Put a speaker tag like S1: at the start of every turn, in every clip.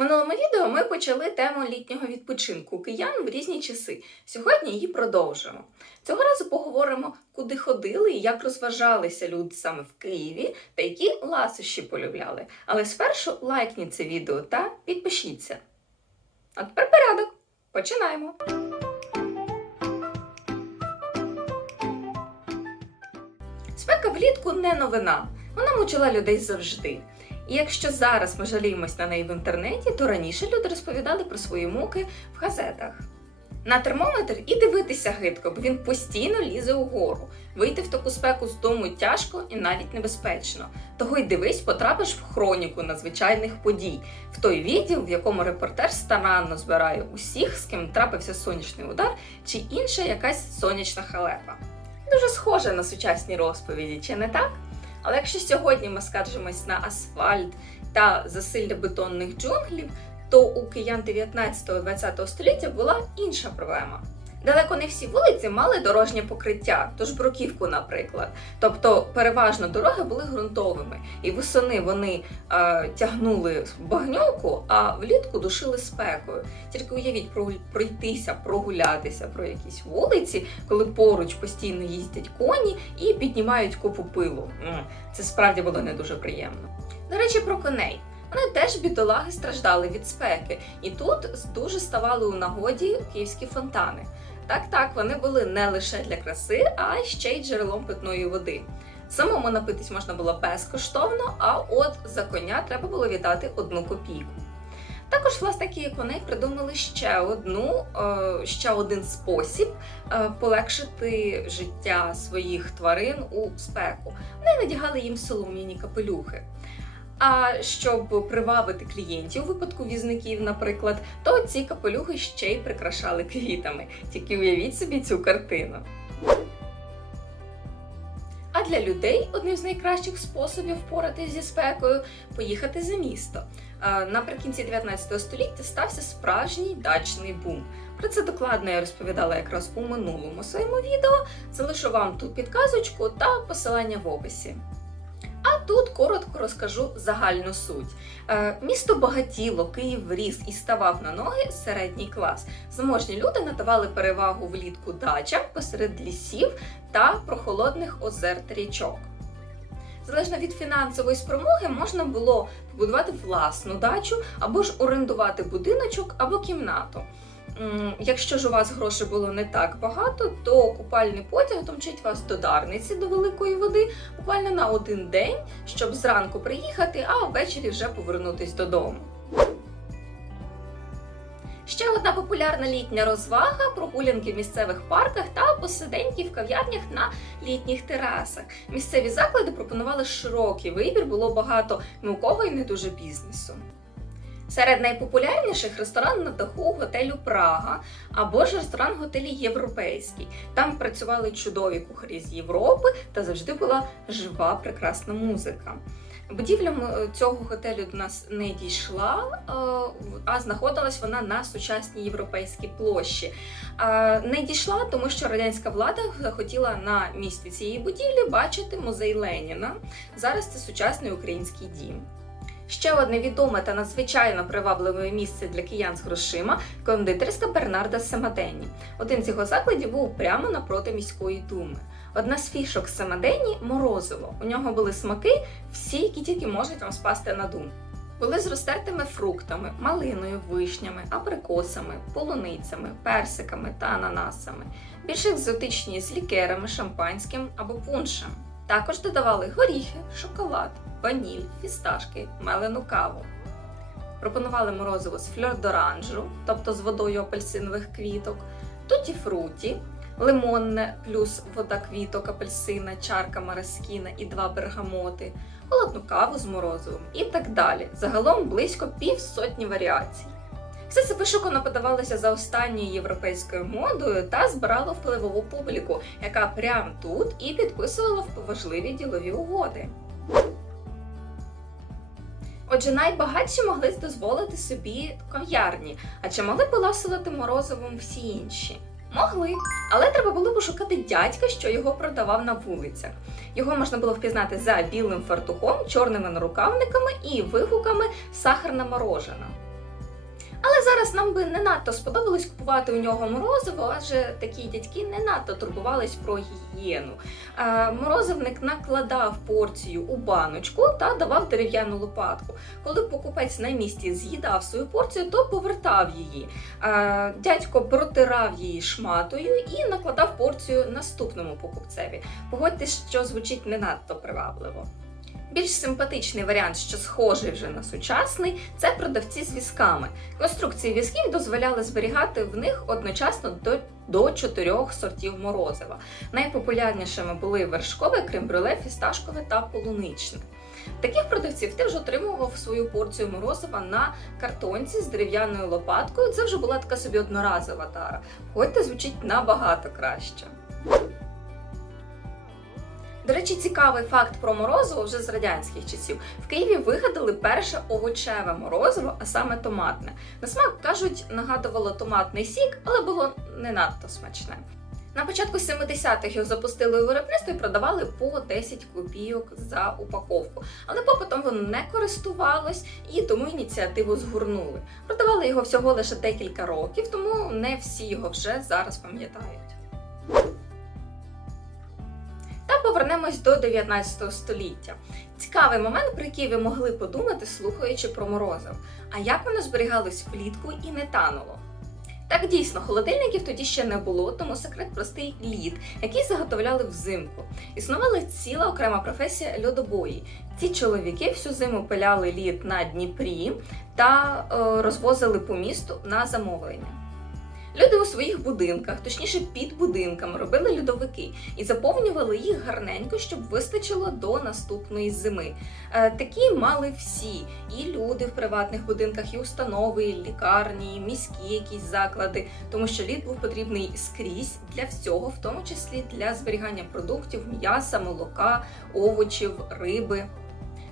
S1: Минулому відео ми почали тему літнього відпочинку киян в різні часи. Сьогодні її продовжимо. Цього разу поговоримо, куди ходили і як розважалися люди саме в Києві та які ласощі полюбляли. Але спершу лайкніть це відео та підпишіться. А тепер порядок. Починаємо. Спека влітку не новина. Вона мучила людей завжди. І якщо зараз ми жаліємось на неї в інтернеті, то раніше люди розповідали про свої муки в газетах. На термометр і дивитися гидко, бо він постійно лізе угору. Вийти в таку спеку з дому тяжко і навіть небезпечно. Того й дивись, потрапиш в хроніку надзвичайних подій, в той відділ, в якому репортер старанно збирає усіх, з ким трапився сонячний удар чи інша якась сонячна халепа. Дуже схоже на сучасні розповіді, чи не так? Але якщо сьогодні ми скаржимось на асфальт та засилля бетонних джунглів, то у киян 19-20 століття була інша проблема. Далеко не всі вулиці мали дорожнє покриття, тож бруківку, наприклад. Тобто переважно дороги були ґрунтовими, і восени вони е, тягнули багнюку, а влітку душили спекою. Тільки уявіть про пройтися, прогулятися про якісь вулиці, коли поруч постійно їздять коні і піднімають купу пилу. Це справді було не дуже приємно. До речі, про коней. Вони теж бідолаги страждали від спеки, і тут дуже ставали у нагоді київські фонтани. Так, так, вони були не лише для краси, а ще й джерелом питної води. Самому напитись можна було безкоштовно, а от за коня треба було віддати одну копійку. Також власники коней придумали ще одну, е, ще один спосіб е, полегшити життя своїх тварин у спеку. Вони надягали їм солом'яні капелюхи. А щоб привабити клієнтів у випадку візників, наприклад, то ці капелюхи ще й прикрашали квітами. Тільки уявіть собі цю картину. А для людей одним з найкращих способів впоратися зі спекою поїхати за місто. Наприкінці 19 століття стався справжній дачний бум. Про це докладно я розповідала якраз у минулому своєму відео. Залишу вам тут підказочку та посилання в описі. Тут коротко розкажу загальну суть. Е, місто багатіло, Київ ріс і ставав на ноги середній клас. Заможні люди надавали перевагу влітку дачам посеред лісів та прохолодних озер та річок. Залежно від фінансової спромоги можна було побудувати власну дачу або ж орендувати будиночок або кімнату. Якщо ж у вас грошей було не так багато, то купальний потяг домчить вас до Дарниці до великої води буквально на один день, щоб зранку приїхати, а ввечері вже повернутись додому. Ще одна популярна літня розвага прогулянки в місцевих парках та посиденьки в кав'ярнях на літніх терасах. Місцеві заклади пропонували широкий вибір, було багато мілкого і не дуже бізнесу. Серед найпопулярніших ресторан на даху готелю Прага або ж ресторан готелі Європейський. Там працювали чудові кухарі з Європи та завжди була жива прекрасна музика. Будівля цього готелю до нас не дійшла, е, а знаходилась вона на сучасній європейській площі. Е, Не дійшла, тому що радянська влада захотіла на місці цієї будівлі бачити музей Леніна. Зараз це сучасний український дім. Ще одне відоме та надзвичайно привабливе місце для киян з грошима кондитерська Бернарда Семадені. Один з його закладів був прямо напроти міської думи. Одна з фішок Семадені морозиво. У нього були смаки, всі, які тільки можуть вам спасти на думку. Були з розтертими фруктами, малиною, вишнями, абрикосами, полуницями, персиками та ананасами. Більш екзотичні з лікерами, шампанським або пуншем. Також додавали горіхи, шоколад, ваніль, фісташки, мелену каву. Пропонували морозиво з фльордоранжу, тобто з водою апельсинових квіток, туті фруті, лимонне плюс вода квіток, апельсина, чарка мараскіна і два бергамоти, холодну каву з морозивом і так далі. Загалом близько півсотні варіацій. Все це вишукано подавалося за останньою європейською модою та збирало впливову публіку, яка прямо тут і підписувала важливі ділові угоди. Отже, найбагатші могли дозволити собі кав'ярні, а чи могли поласувати морозивом всі інші? Могли, але треба було пошукати дядька, що його продавав на вулицях. Його можна було впізнати за білим фартухом, чорними нарукавниками і вигуками сахарна морожена. Але зараз нам би не надто сподобалось купувати у нього морозиво, адже такі дядьки не надто турбувались про гігієну. Е, Морозивник накладав порцію у баночку та давав дерев'яну лопатку. Коли покупець на місці з'їдав свою порцію, то повертав її. Е, Дядько протирав її шматою і накладав порцію наступному покупцеві. Погодьтесь, що звучить не надто привабливо. Більш симпатичний варіант, що схожий вже на сучасний, це продавці з візками. Конструкції візків дозволяли зберігати в них одночасно до, до чотирьох сортів морозива. Найпопулярнішими були вершкове, крем-брюле, фісташкове та полуничне. Таких продавців ти вже отримував свою порцію морозива на картонці з дерев'яною лопаткою. Це вже була така собі одноразова тара. Ходьте, звучить набагато краще. До речі, цікавий факт про морозиво вже з радянських часів. В Києві вигадали перше овочеве морозиво, а саме томатне. На смак кажуть, нагадувало томатний сік, але було не надто смачне. На початку 70-х його запустили у виробництво і продавали по 10 копійок за упаковку. Але попитом воно не користувалось і тому ініціативу згорнули. Продавали його всього лише декілька років, тому не всі його вже зараз пам'ятають. Та повернемось до 19 століття. Цікавий момент, про який ви могли подумати, слухаючи про морозив. А як воно зберігалось влітку і не тануло? Так дійсно, холодильників тоді ще не було, тому секрет простий лід, який заготовляли взимку. Існувала ціла окрема професія льодобої. Ці чоловіки всю зиму пиляли лід на Дніпрі та е, розвозили по місту на замовлення. Люди у своїх будинках, точніше під будинками, робили льодовики і заповнювали їх гарненько, щоб вистачило до наступної зими. Е, такі мали всі: і люди в приватних будинках, і установи, і лікарні, і міські якісь заклади, тому що лід був потрібний скрізь для всього, в тому числі для зберігання продуктів, м'яса, молока, овочів, риби.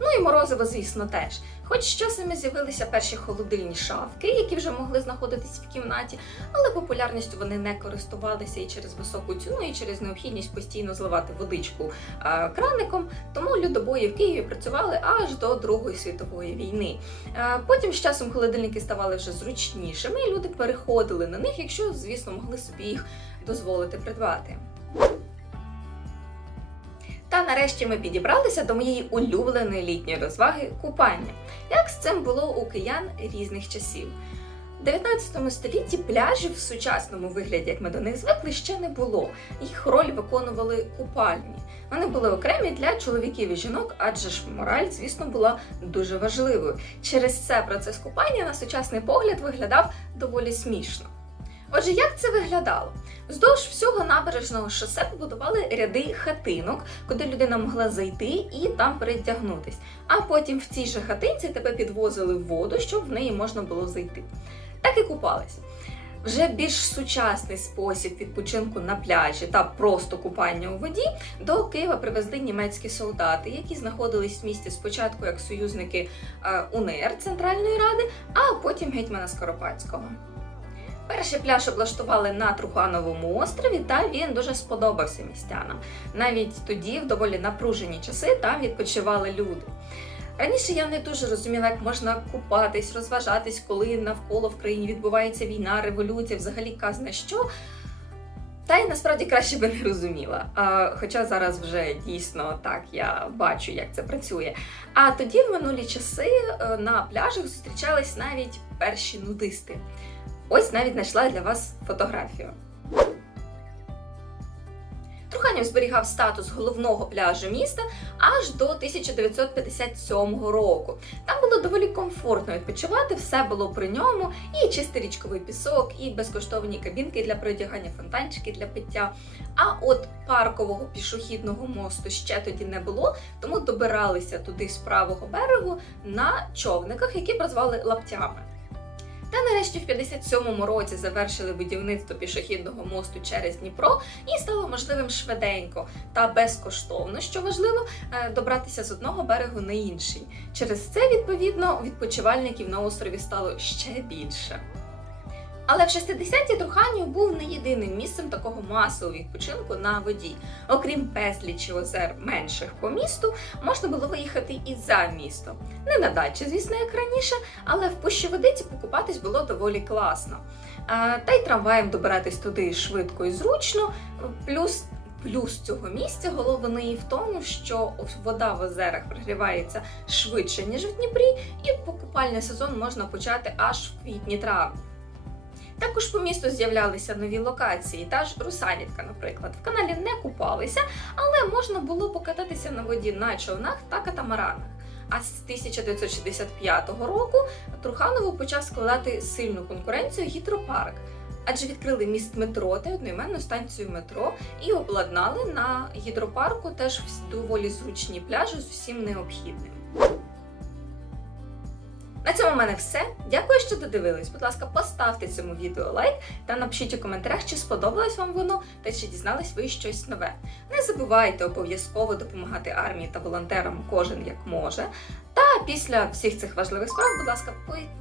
S1: Ну і морозиво, звісно, теж. Хоч з часами з'явилися перші холодильні шафки, які вже могли знаходитись в кімнаті, але популярністю вони не користувалися і через високу ціну, і через необхідність постійно зливати водичку краником. Тому людобої в Києві працювали аж до Другої світової війни. Потім з часом холодильники ставали вже зручнішими, і люди переходили на них, якщо, звісно, могли собі їх дозволити придбати. Нарешті ми підібралися до моєї улюбленої літньої розваги купання. Як з цим було у киян різних часів? У 19 столітті пляжів в сучасному вигляді, як ми до них звикли, ще не було. Їх роль виконували купальні. Вони були окремі для чоловіків і жінок, адже ж мораль, звісно, була дуже важливою. Через це процес купання на сучасний погляд виглядав доволі смішно. Отже, як це виглядало? Вздовж всього набережного шосе побудували ряди хатинок, куди людина могла зайти і там передягнутись. А потім в цій же хатинці тебе підвозили в воду, щоб в неї можна було зайти. Так і купалися. Вже більш сучасний спосіб відпочинку на пляжі та просто купання у воді до Києва привезли німецькі солдати, які знаходились в місті спочатку як союзники е, УНР Центральної Ради, а потім гетьмана Скоропадського. Перший пляж облаштували на Трухановому острові, та він дуже сподобався містянам. Навіть тоді, в доволі напружені часи, там відпочивали люди. Раніше я не дуже розуміла, як можна купатись, розважатись, коли навколо в країні відбувається війна, революція, взагалі казна що. Та й насправді краще би не розуміла. А, хоча зараз вже дійсно так я бачу, як це працює. А тоді, в минулі часи, е, на пляжах зустрічались навіть перші нудисти. Ось навіть знайшла для вас фотографію. Труханів зберігав статус головного пляжу міста аж до 1957 року. Там було доволі комфортно відпочивати, все було при ньому, і чистий річковий пісок, і безкоштовні кабінки для передягання, фонтанчики для пиття. А от паркового пішохідного мосту ще тоді не було, тому добиралися туди з правого берегу на човниках, які прозвали лаптями. Та нарешті в 57-му році завершили будівництво пішохідного мосту через Дніпро і стало можливим швиденько та безкоштовно, що важливо, е, добратися з одного берегу на інший. Через це, відповідно, відпочивальників на острові стало ще більше. Але в 60-ті Труханів був не єдиним місцем такого масового відпочинку на воді. Окрім безлічі озер менших по місту, можна було виїхати і за місто. Не на дачі, звісно, як раніше, але в пущі водиці покупатись було доволі класно. Та й трамваєм добиратись туди швидко і зручно. Плюс плюс цього місця головний в тому, що вода в озерах прогрівається швидше, ніж в Дніпрі, і покупальний сезон можна почати аж в квітні травні. Також по місту з'являлися нові локації, та ж Русанівка, наприклад. В каналі не купалися, але можна було покататися на воді на човнах та катамаранах. А з 1965 року Труханову почав складати сильну конкуренцію гідропарк, адже відкрили міст метро та одноіменну станцію метро і обладнали на гідропарку теж доволі зручні пляжі з усім необхідним. Цьому в мене все. Дякую, що додивились. Будь ласка, поставте цьому відео лайк та напишіть у коментарях, чи сподобалось вам воно та чи дізнались ви щось нове. Не забувайте обов'язково допомагати армії та волонтерам кожен як може. Та після всіх цих важливих справ, будь ласка,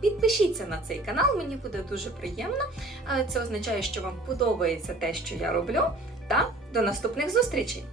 S1: підпишіться на цей канал, мені буде дуже приємно. Е, Це означає, що вам подобається те, що я роблю. Та до наступних зустрічей!